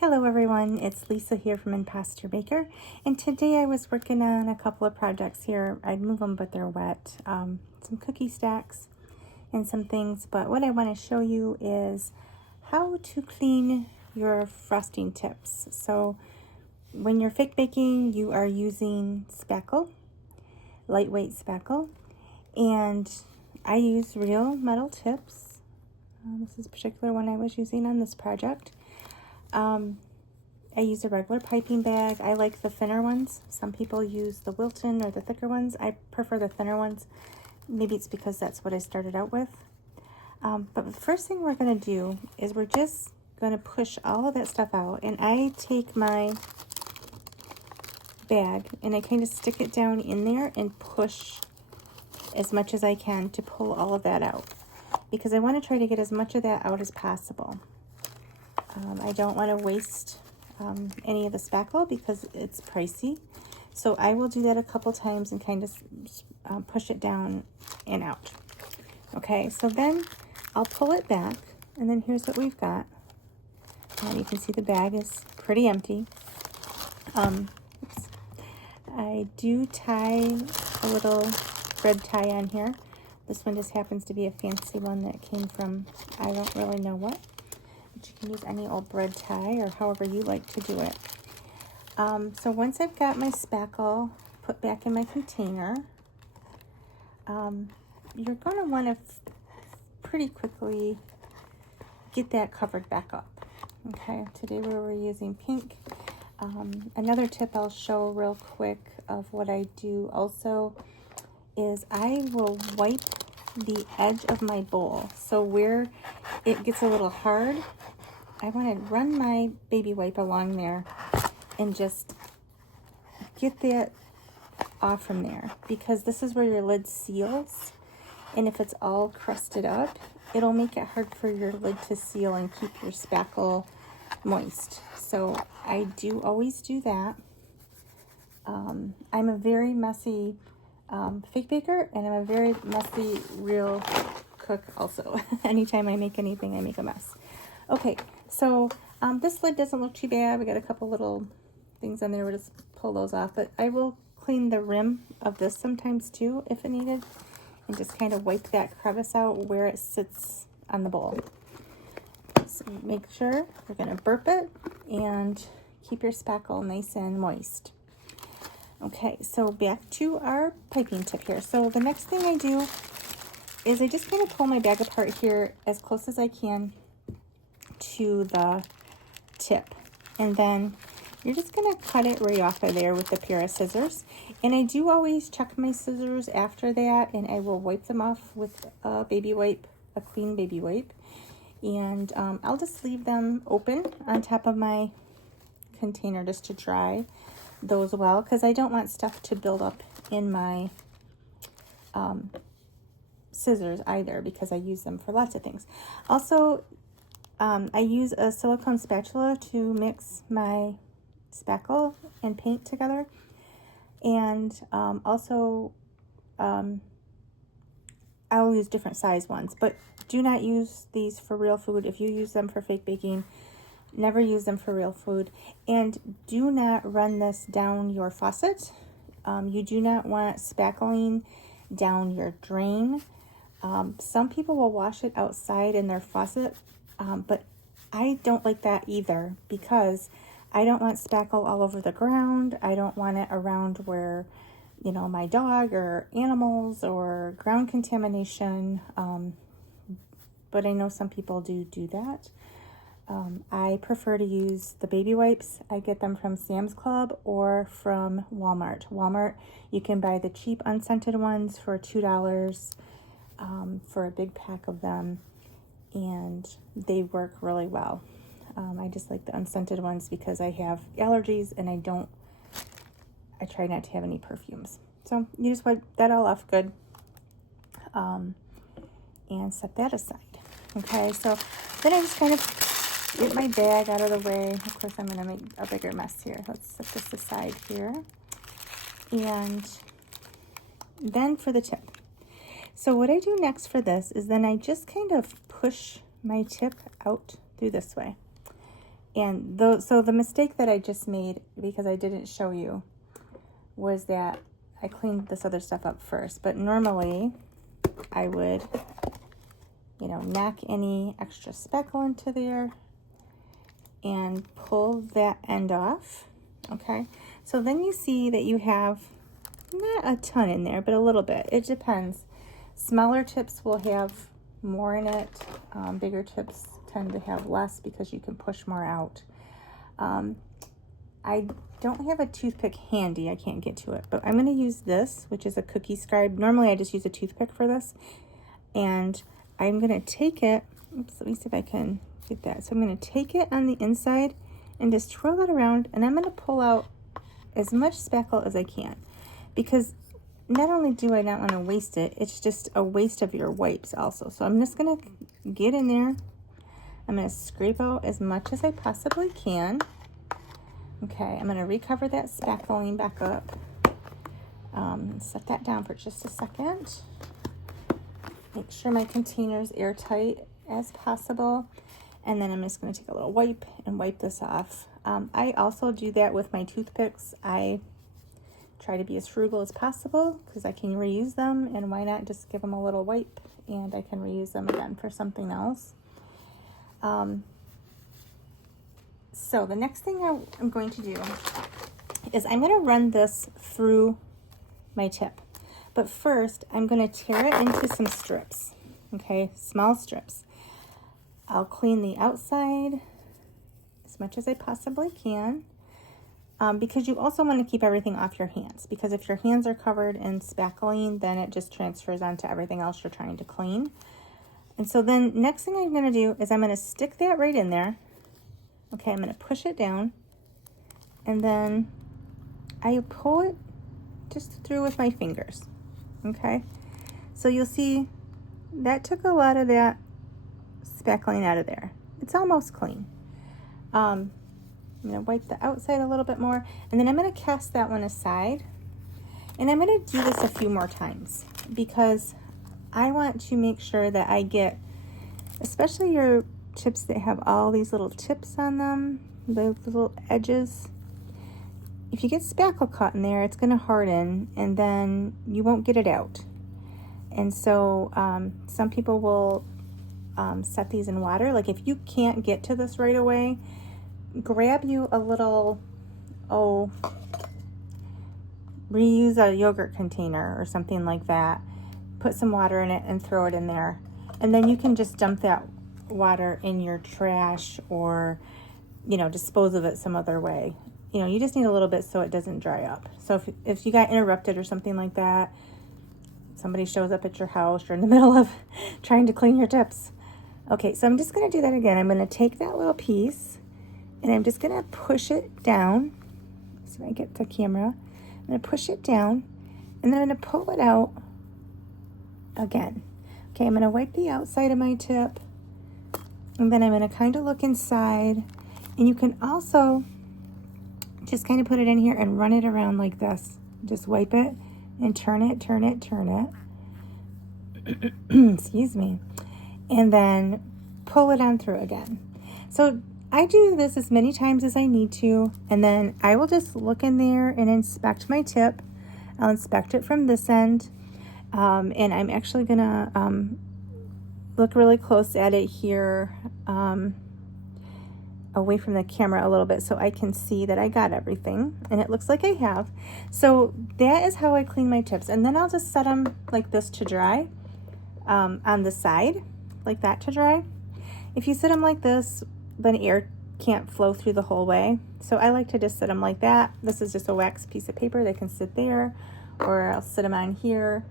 Hello everyone, it's Lisa here from Imposter Baker, and today I was working on a couple of projects here. I'd move them but they're wet. Some cookie stacks and some things, but what I want to show you is how to clean your frosting tips. So when you're fake baking, you are using spackle, lightweight spackle, and I use real metal tips. This is a particular one I was using on this project. I use a regular piping bag. I like the thinner ones. Some people use the Wilton or the thicker ones. I prefer the thinner ones. Maybe it's because that's what I started out with. But the first thing we're going to do is we're just going to push all of that stuff out. And I take my bag and I kind of stick it down in there and push as much as I can to pull all of that out, because I want to try to get as much of that out as possible. I don't want to waste any of the spackle because it's pricey. So I will do that a couple times and kind of push it down and out. Okay, so then I'll pull it back, and then here's what we've got. You can see the bag is pretty empty. I do tie a little thread tie on here. This one just happens to be a fancy one that came from I don't really know what. But you can use any old bread tie or however you like to do it. So once I've got my spackle put back in my container, you're going to want to pretty quickly get that covered back up. Okay, today we were using pink. Another tip I'll show real quick of what I do also is I will wipe the edge of my bowl. So where it gets a little hard, I want to run my baby wipe along there and just get that off from there, because this is where your lid seals, and if it's all crusted up, it'll make it hard for your lid to seal and keep your spackle moist. So I do always do that. I'm a very messy fake baker, and I'm a very messy real cook also. Anytime I make anything, I make a mess. Okay, so this lid doesn't look too bad. We got a couple little things on there. We'll just pull those off, but I will clean the rim of this sometimes too if it needed, and just kind of wipe that crevice out where it sits on the bowl. So make sure you're going to burp it and keep your spackle nice and moist. Okay, so back to our piping tip here. So the next thing I do is I just kind of pull my bag apart here as close as I can to the tip. And then you're just going to cut it right off of there with a pair of scissors. And I do always check my scissors after that, and I will wipe them off with a baby wipe, a clean baby wipe. And I'll just leave them open on top of my container just to dry those well, because I don't want stuff to build up in my scissors either, because I use them for lots of things. Also, I use a silicone spatula to mix my spackle and paint together, and also I'll use different size ones, but do not use these for real food. If you use them for fake baking, never use them for real food. And do not run this down your faucet. You do not want spackling down your drain. Some people will wash it outside in their faucet, but I don't like that either, because I don't want spackle all over the ground. I don't want it around where, you know, my dog or animals or ground contamination. But I know some people do that. I prefer to use the baby wipes. I get them from Sam's Club or from Walmart. Walmart, you can buy the cheap unscented ones for $2 for a big pack of them, and they work really well. I just like the unscented ones because I have allergies, and I try not to have any perfumes. So you just wipe that all off good, and set that aside. Okay, so then I just kind of get my bag out of the way. Of course, I'm going to make a bigger mess here. Let's set this aside here. And then for the tip. So what I do next for this is then I just kind of push my tip out through this way. And so the mistake that I just made, because I didn't show you, was that I cleaned this other stuff up first. But normally I would, knock any extra speckle into there and pull that end off. Okay, so then you see that you have not a ton in there, but a little bit. It depends. Smaller tips will have more in it. Bigger tips tend to have less because you can push more out. I don't have a toothpick handy. I can't get to it, but I'm going to use this, which is a Cookie Scribe. Normally I just use a toothpick for this, and I'm going to take it. Oops, let me see if I can get that. So I'm going to take it on the inside and just twirl it around, and I'm going to pull out as much speckle as I can, because not only do I not want to waste it, it's just a waste of your wipes also. So I'm just going to get in there. I'm going to scrape out as much as I possibly can. Okay, I'm going to recover that spackling back up. Set that down for just a second. Make sure my container is airtight as possible. And then I'm just going to take a little wipe and wipe this off. I also do that with my toothpicks. I try to be as frugal as possible because I can reuse them, and why not just give them a little wipe and I can reuse them again for something else. So the next thing I'm going to do is I'm going to run this through my tip. But first, I'm going to tear it into some strips, okay, small strips. I'll clean the outside as much as I possibly can, because you also want to keep everything off your hands, because if your hands are covered in spackling, then it just transfers onto everything else you're trying to clean. And so then next thing I'm going to do is I'm going to stick that right in there. Okay, I'm going to push it down, and then I pull it just through with my fingers. Okay, so you'll see that took a lot of that spackling out of there. It's almost clean. I'm going to wipe the outside a little bit more, and then I'm going to cast that one aside, and I'm going to do this a few more times because I want to make sure that I get, especially your tips that have all these little tips on them, the little edges. If you get spackle caught in there, it's going to harden, and then you won't get it out. And so some people will set these in water. Like if you can't get to this right away, grab you a little, reuse a yogurt container or something like that. Put some water in it and throw it in there. And then you can just dump that water in your trash or, dispose of it some other way. You just need a little bit so it doesn't dry up. So if you got interrupted or something like that, somebody shows up at your house, you're in the middle of trying to clean your tips. Okay, so I'm just going to do that again. I'm going to take that little piece and I'm just going to push it down. So I get the camera. I'm going to push it down, and then I'm going to pull it out again. Okay, I'm going to wipe the outside of my tip, and then I'm going to kind of look inside, and you can also just kind of put it in here and run it around like this. Just wipe it and turn it, turn it, turn it. Excuse me. And then pull it on through again. So I do this as many times as I need to, and then I will just look in there and inspect my tip. I'll inspect it from this end, and I'm actually gonna look really close at it here, away from the camera a little bit so I can see that I got everything, and it looks like I have. So that is how I clean my tips, and then I'll just set them like this to dry, on the side like that to dry. If you set them like this, then air can't flow through the whole way, so I like to just set them like that. This is just a wax piece of paper. They can sit there, or I'll sit them on here,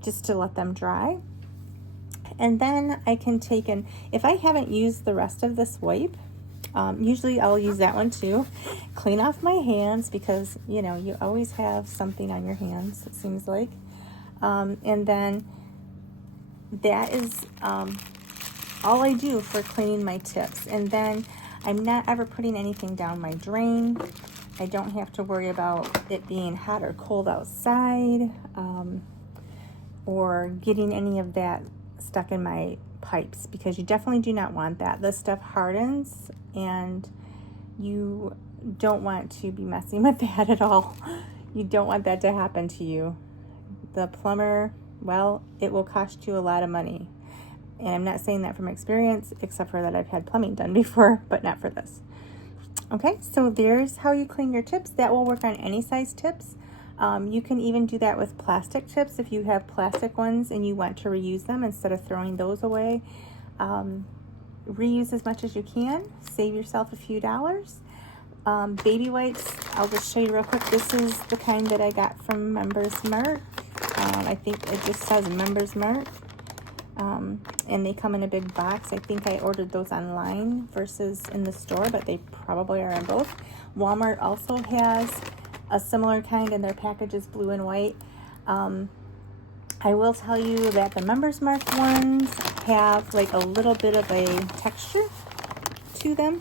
just to let them dry. And then I can take, and if I haven't used the rest of this wipe, usually I'll use that one too, clean off my hands, because you always have something on your hands, it seems like. And then that is all I do for cleaning my tips. And then I'm not ever putting anything down my drain. I don't have to worry about it being hot or cold outside, or getting any of that stuck in my pipes, because you definitely do not want that. This stuff hardens, and you don't want to be messing with that at all. You don't want that to happen to you. The plumber, well, it will cost you a lot of money. And I'm not saying that from experience, except for that I've had plumbing done before, but not for this. Okay, so there's how you clean your tips. That will work on any size tips. You can even do that with plastic tips if you have plastic ones and you want to reuse them instead of throwing those away. Reuse as much as you can. Save yourself a few dollars. Baby wipes, I'll just show you real quick. This is the kind that I got from Members Mark. I think it just says Members Mark. And they come in a big box. I think I ordered those online versus in the store, but they probably are in both. Walmart also has a similar kind, and their package is blue and white. I will tell you that the Members Mark ones have like a little bit of a texture to them.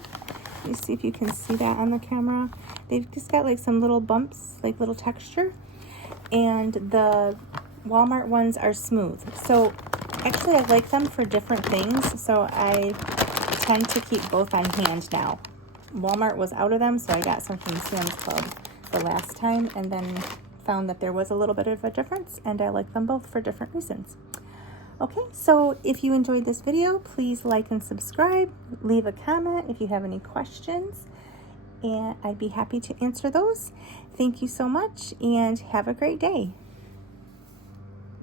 Let me see if you can see that on the camera. They've just got like some little bumps, like little texture. And the Walmart ones are smooth. So actually I like them for different things. So I tend to keep both on hand now. Walmart was out of them, so I got some from Sam's Club the last time, and then found that there was a little bit of a difference, and I like them both for different reasons. Okay, so if you enjoyed this video, please like and subscribe. Leave a comment if you have any questions, and I'd be happy to answer those. Thank you so much, and have a great day.